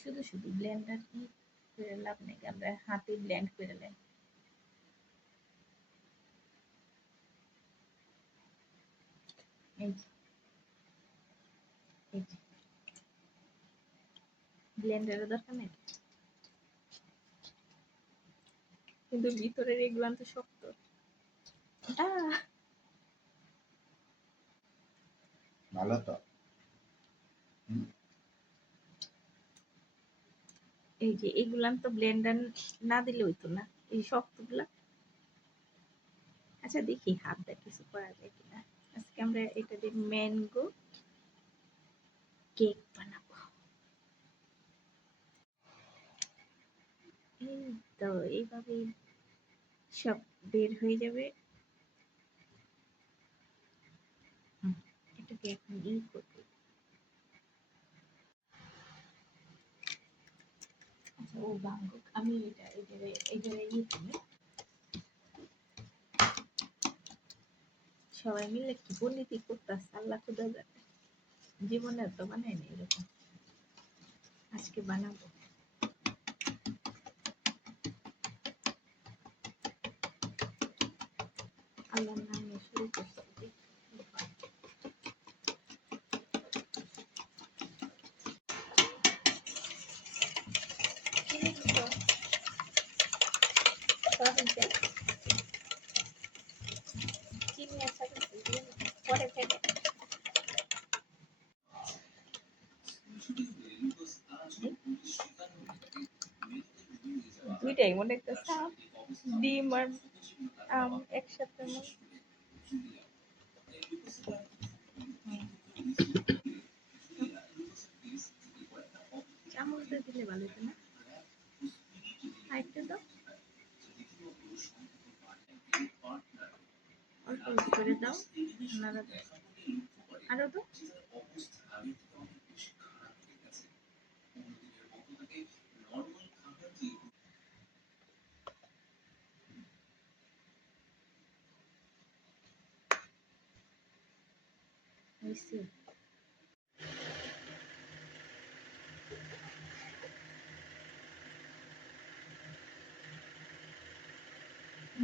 শুধু শুধু ব্লেন্ডার কি করে লাভ নেই, আমরা হাতে ব্লেন্ড করে নেই। এই যে এই যে ব্লেন্ডারের দরকার নেই, কিন্তু ভিতরের এগুলো তো শক্ত। ভালো তো। এই যে এগুলান তো ব্লেন্ডার না দিলে হইতো না, এই শক্তগুলা। আচ্ছা দেখি হাত দিয়ে কিছু করা যায় কিনা। আজকে আমরা এটা দিয়ে ম্যাঙ্গো কেক বানাবো। এই তো এইভাবে সব বের হয়ে যাবে। এটাকে এখন করবো। আচ্ছা ও ভাঙুক, আমি এটা এই জায়গায় করি। সবাই মিলে কি দুর্নীতি করতেছে আল্লাহ খুদা জানে, জীবনে তো বানাই না এরকম, আজকে বানাবো। আল্লাহর নামে শুরু করছি। চিনি আচ্ছা পরে থেকে দুইটাই মনে একটা সাপ ডিম আর আম একসাথে চামচ দিয়ে দিলে ভালো হতো না, আরেকটা দাও, অল্প অল্প করে দাও, নাড়া দাও, আরো দাও। হয়েছে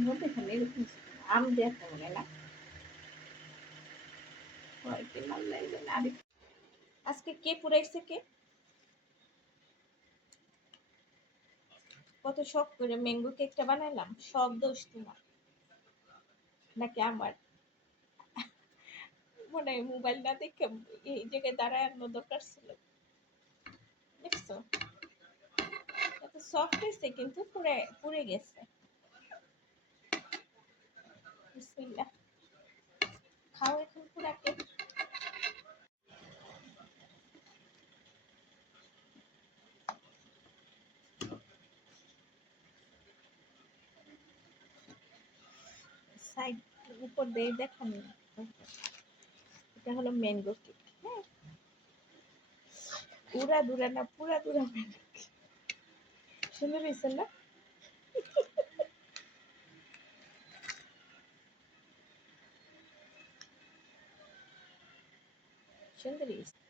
মধ্যে খালি এরকম আম দেওয়া মনে না, আজকে কে পুরাইছে কে, কত শখ করে ম্যাঙ্গো কেকটা বানাইলাম, সব দোষ তোমার নাকি আমার? মনে হয় মোবাইল না দেখে এই জায়গায় দাঁড়ায় আনার দরকার ছিল। দেখছো এত সফট হয়েছে কিন্তু পুরে পুড়ে গেছে। বিসমিল্লাহ, খাও এখন পুরা কেক। সাইড উপর দিয়ে দেখান, এটা হলো ম্যাঙ্গো কেক। হ্যাঁ পুরা দুরা না, পুরা দুরা ম্যাঙ্গো কেক। সুন্দর হয়েছে না? সুন্দর হয়েছে।